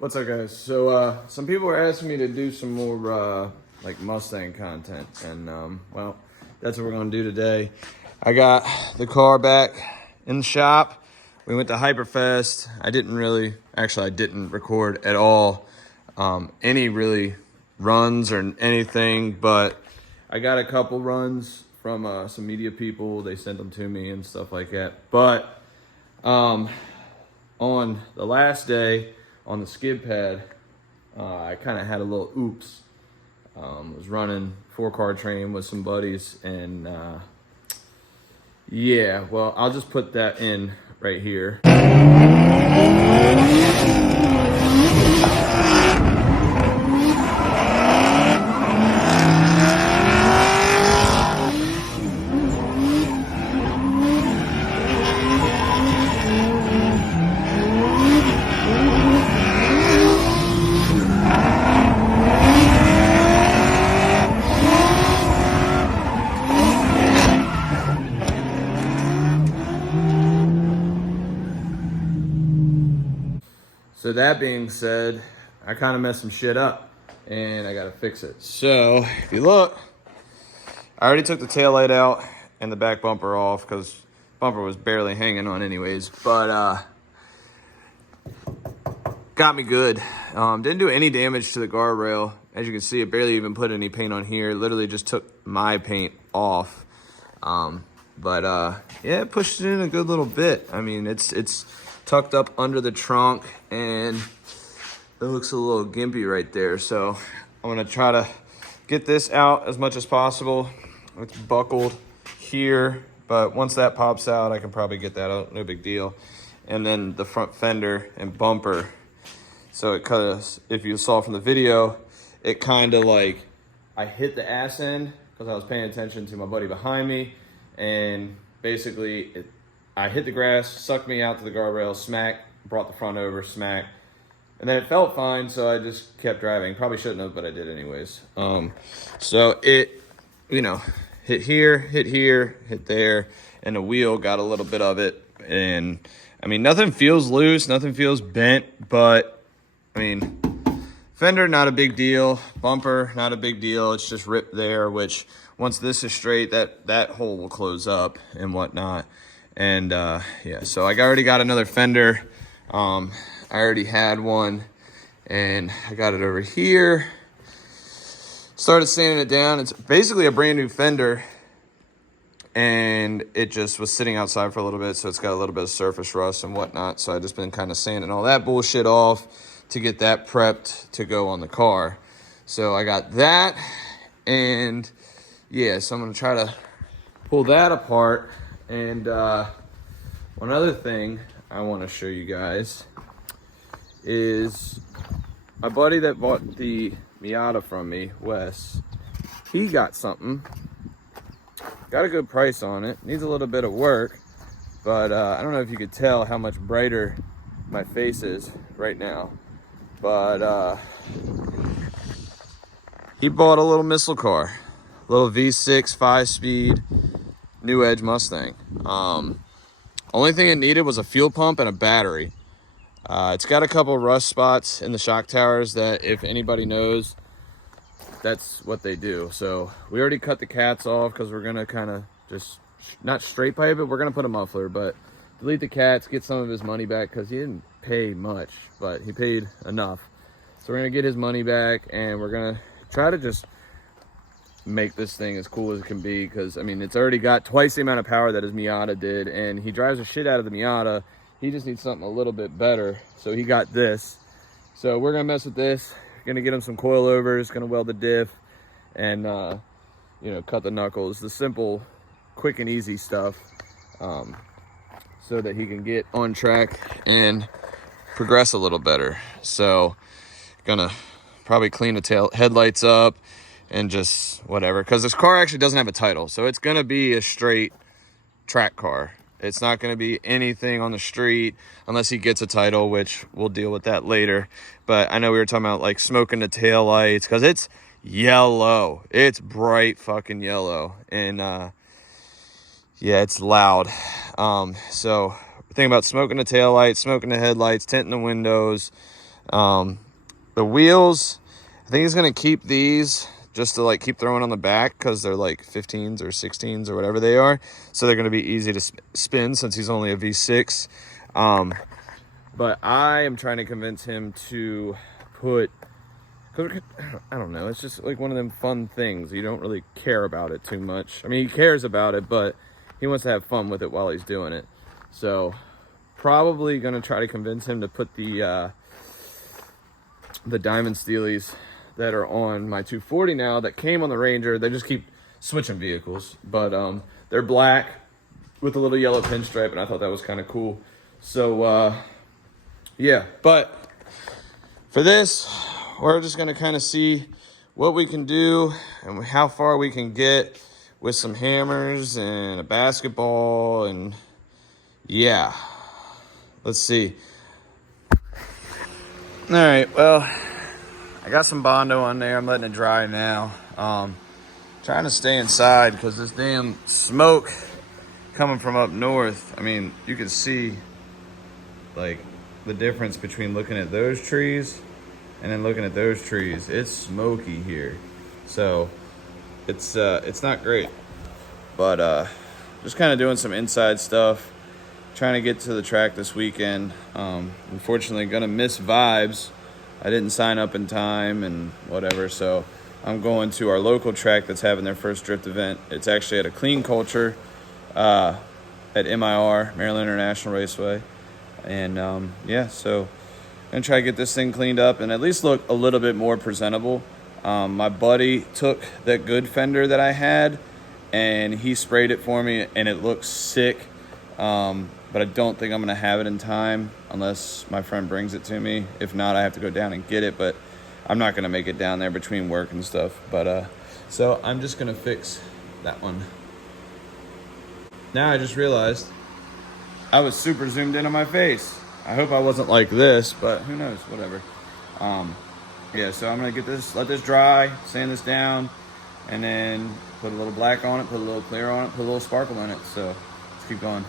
What's up, guys? So some people are asking me to do some more like Mustang content, and well, that's what we're gonna do today. I got the car back in the shop. We went to Hyperfest. I didn't record at all any really runs or anything, but I got a couple runs from some media people. They sent them to me and stuff like that. But on the last day on the skid pad, I kind of had a little oops. Was running 4-car train with some buddies, and yeah, well, I'll just put that in right here. So that being said, I kind of messed some shit up and I gotta fix it. So if you look, I already took the taillight out and the back bumper off because bumper was barely hanging on anyways, but got me good. Didn't do any damage to the guardrail. As you can see, it barely even put any paint on here. Literally just took my paint off. Yeah, it pushed it in a good little bit. I mean, it's tucked up under the trunk and it looks a little gimpy right there. So I'm gonna try to get this out as much as possible. It's buckled here, but once that pops out, I can probably get that out, no big deal. And then the front fender and bumper. So it kind of, if you saw from the video, it kind of like, I hit the ass end because I was paying attention to my buddy behind me, and basically I hit the grass, sucked me out to the guardrail, smack, brought the front over, smack. And then it felt fine, so I just kept driving. Probably shouldn't have, but I did anyways. So it, you know, hit here, hit there, and the wheel got a little bit of it. And I mean, nothing feels loose, nothing feels bent, but I mean, fender, not a big deal. Bumper, not a big deal. It's just ripped there, which once this is straight, that hole will close up and whatnot. And yeah, so I already got another fender. I already had one, and I got it over here. Started sanding it down. It's basically a brand new fender, and it just was sitting outside for a little bit, so it's got a little bit of surface rust and whatnot. So I just been kind of sanding all that bullshit off to get that prepped to go on the car. So I got that, and yeah, so I'm gonna try to pull that apart. And one other thing I want to show you guys is my buddy that bought the Miata from me, Wes. He got something, got a good price on it, needs a little bit of work, but I don't know if you could tell how much brighter my face is right now, but he bought a little missile car, a little V6 5-speed New Edge Mustang. Only thing it needed was a fuel pump and a battery. It's got a couple rust spots in the shock towers that, if anybody knows, that's what they do. So we already cut the cats off because we're gonna kind of just not straight pipe it. We're gonna put a muffler, but delete the cats, get some of his money back because he didn't pay much, but he paid enough. So we're gonna get his money back, and we're gonna try to just make this thing as cool as it can be, because I mean, it's already got twice the amount of power that his Miata did, and he drives the shit out of the Miata. He just needs something a little bit better, so he got this. So we're gonna mess with this, gonna get him some coilovers, gonna weld the diff, and you know, cut the knuckles, the simple, quick and easy stuff, so that he can get on track and progress a little better. So gonna probably clean the headlights up and just whatever, because this car actually doesn't have a title, so it's gonna be a straight track car. It's not gonna be anything on the street unless he gets a title, which we'll deal with that later. But I know we were talking about like smoking the tail lights, because it's yellow, it's bright fucking yellow, and yeah, it's loud. So thinking about smoking the tail lights, smoking the headlights, tinting the windows, The wheels, I think he's going to keep these just to like keep throwing on the back because they're like 15s or 16s or whatever they are. So they're going to be easy to spin since he's only a V6. But I am trying to convince him to put, I don't know, it's just like one of them fun things. You don't really care about it too much. I mean, he cares about it, but he wants to have fun with it while he's doing it. So probably going to try to convince him to put the Diamond Steelies that are on my 240 now that came on the Ranger. They just keep switching vehicles, but they're black with a little yellow pinstripe, and I thought that was kind of cool. So yeah, but for this, we're just going to kind of see what we can do and how far we can get with some hammers and a basketball. And yeah, let's see. All right, well, I got some Bondo on there. I'm letting it dry now. Trying to stay inside because this damn smoke coming from up north. I mean, you can see like the difference between looking at those trees and then looking at those trees. It's smoky here, so it's not great. But just kind of doing some inside stuff, trying to get to the track this weekend. Unfortunately, gonna miss Vibes. I didn't sign up in time and whatever, so I'm going to our local track that's having their first drift event. It's actually at a clean culture at MIR, Maryland International Raceway. And yeah, so I'm gonna try to get this thing cleaned up and at least look a little bit more presentable. My buddy took that good fender that I had and he sprayed it for me and it looks sick. But I don't think I'm gonna have it in time unless my friend brings it to me. If not, I have to go down and get it, but I'm not gonna make it down there between work and stuff. But so I'm just gonna fix that one. Now I just realized I was super zoomed in on my face. I hope I wasn't like this, but who knows, whatever. Yeah, so I'm gonna get this, let this dry, sand this down, and then put a little black on it, put a little clear on it, put a little sparkle in it. So let's keep going.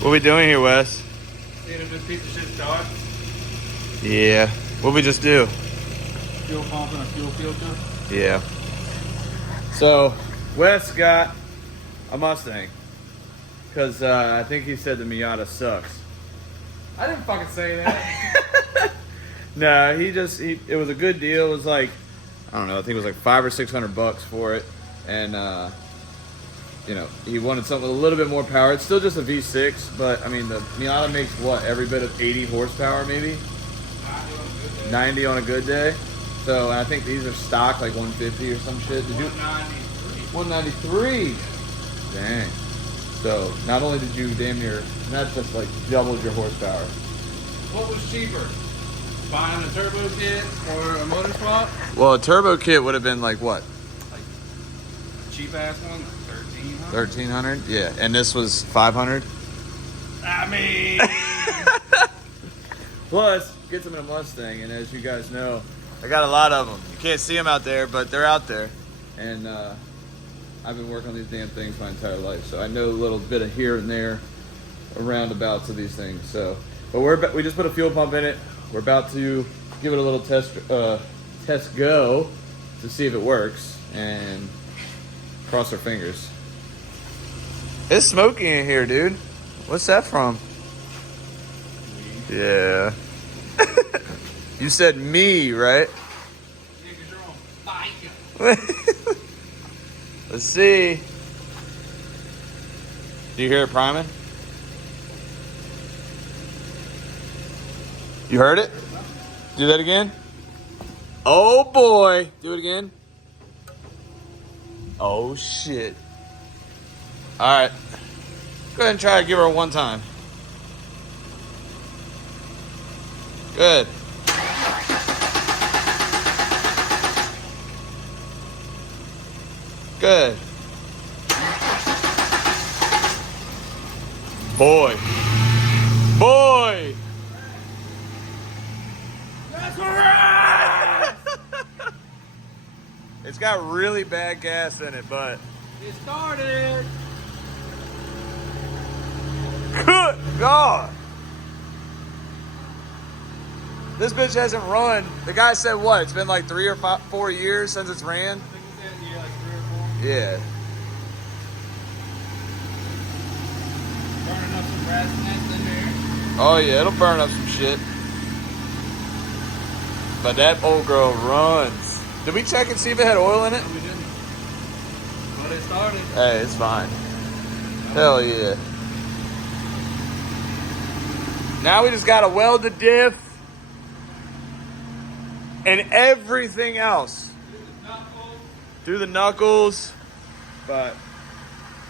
What we doing here, Wes? Seeing if this piece of shit's dark. Yeah. What we just do? Fuel pump and a fuel filter. Yeah. So, Wes got a Mustang. Because I think he said the Miata sucks. I didn't fucking say that. No, it was a good deal. It was like, I don't know, I think it was like $500 or $600 for it. And, you know, he wanted something with a little bit more power. It's still just a V6, but I mean, the Miata makes what, every bit of 80 horsepower maybe? 90 on a good day. So I think these are stock like 150 or some shit. Did you? 193. 193. Dang. So not only did you damn near, not just like doubled your horsepower. What was cheaper? Buying a turbo kit or a motor swap? Well, a turbo kit would have been like what? Like cheap ass one, 1300. 1300. Yeah, and this was 500. I mean. Plus, gets them in a Mustang, and as you guys know, I got a lot of them. You can't see them out there, but they're out there. And I've been working on these damn things my entire life, so I know a little bit of here and there, roundabouts of these things. So, but we just put a fuel pump in it. We're about to give it a little test go to see if it works, and cross our fingers. It's smoky in here, dude. What's that from? Yeah. You said me, right? Niggas are on fire. Let's see. Do you hear it priming? You heard it? Do that again. Oh boy. Do it again. Oh shit. Alright. Go ahead and try to give her one time. Good. Good. Boy. Boy. That's right. It's got really bad gas in it, but It started. This bitch hasn't run. The guy said what? It's been like 3 or 4 years since it's ran. I think he said, yeah, like 3 or 4. Yeah. Burning up some rat's nest in there. Oh yeah, it'll burn up some shit. But that old girl runs. Did we check and see if it had oil in it? We didn't. But it started. Hey, it's fine. Hell yeah. Now we just gotta weld the diff and everything else. Do the knuckles. But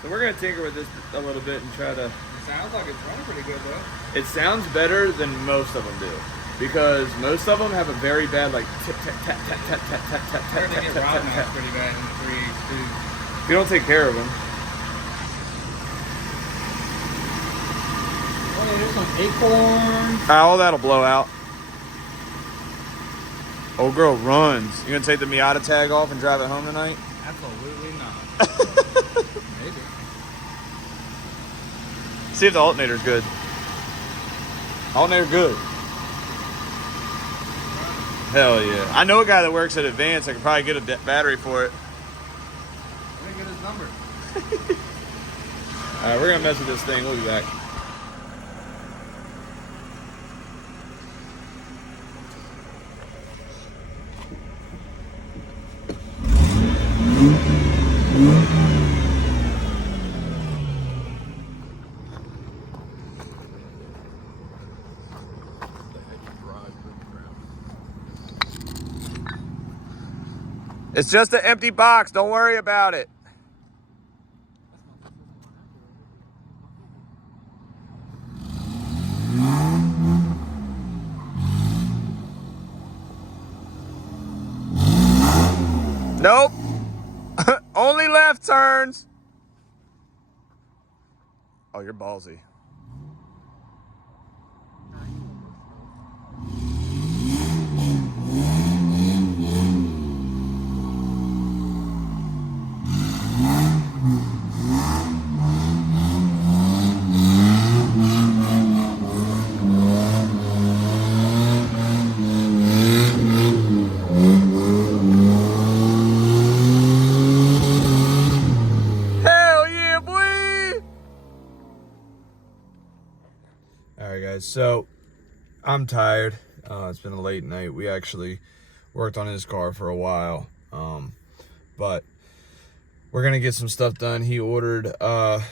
so we're gonna tinker with this a little bit and try to. It sounds like it's running pretty good though. It sounds better than most of them do. Because most of them have a very bad like tip tap tap tap tap tap tap tap I heard tap they get tap rod tap knots tap. pretty bad in the 3H2. If you don't take care of them. Oh, there's some acorns. All that'll blow out. Old girl runs. You gonna take the Miata tag off and drive it home tonight? Absolutely not. Maybe. See if the alternator's good. Alternator good. Hell yeah. I know a guy that works at Advance. I could probably get a battery for it. Let me get his number. Alright, we're gonna mess with this thing. We'll be back. It's just an empty box. Don't worry about it. Nope. Only left turns. Oh, you're ballsy. So I'm tired. It's been a late night. We actually worked on his car for a while, but we're gonna get some stuff done. He ordered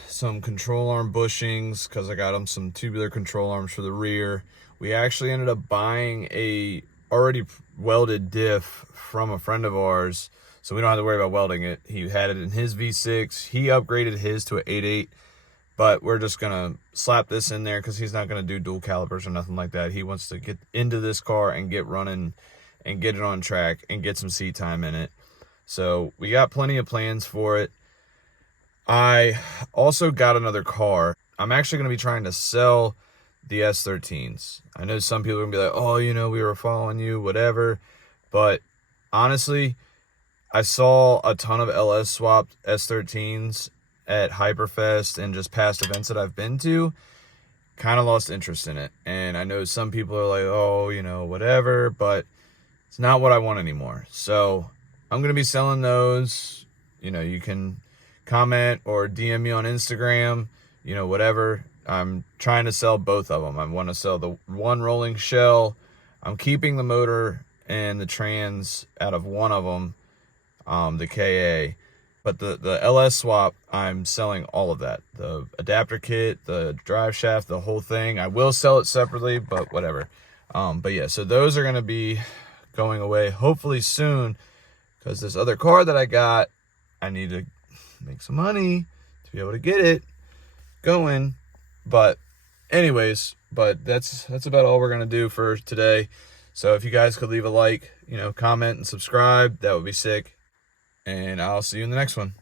some control arm bushings because I got him some tubular control arms for the rear. We actually ended up buying a already welded diff from a friend of ours, so we don't have to worry about welding it. He had it in his V6. He upgraded his to an 8.8. But we're just going to slap this in there because he's not going to do dual calipers or nothing like that. He wants to get into this car and get running and get it on track and get some seat time in it. So we got plenty of plans for it. I also got another car. I'm actually going to be trying to sell the S13s. I know some people are going to be like, oh, you know, we were following you, whatever. But honestly, I saw a ton of LS swapped S13s at hyperfest and just past events that I've been to. Kind of lost interest in it. And I know some people are like, oh, you know, whatever, but it's not what I want anymore. So I'm going to be selling those. You know, you can comment or DM me on Instagram, you know, whatever. I'm trying to sell both of them. I want to sell the one rolling shell. I'm keeping the motor and the trans out of one of them, the KA. But the LS swap, I'm selling all of that. The adapter kit, the drive shaft, the whole thing. I will sell it separately, but whatever. But yeah, so those are going to be going away hopefully soon. Because this other car that I got, I need to make some money to be able to get it going. But anyways, but that's about all we're going to do for today. So if you guys could leave a like, you know, comment and subscribe, that would be sick. And I'll see you in the next one.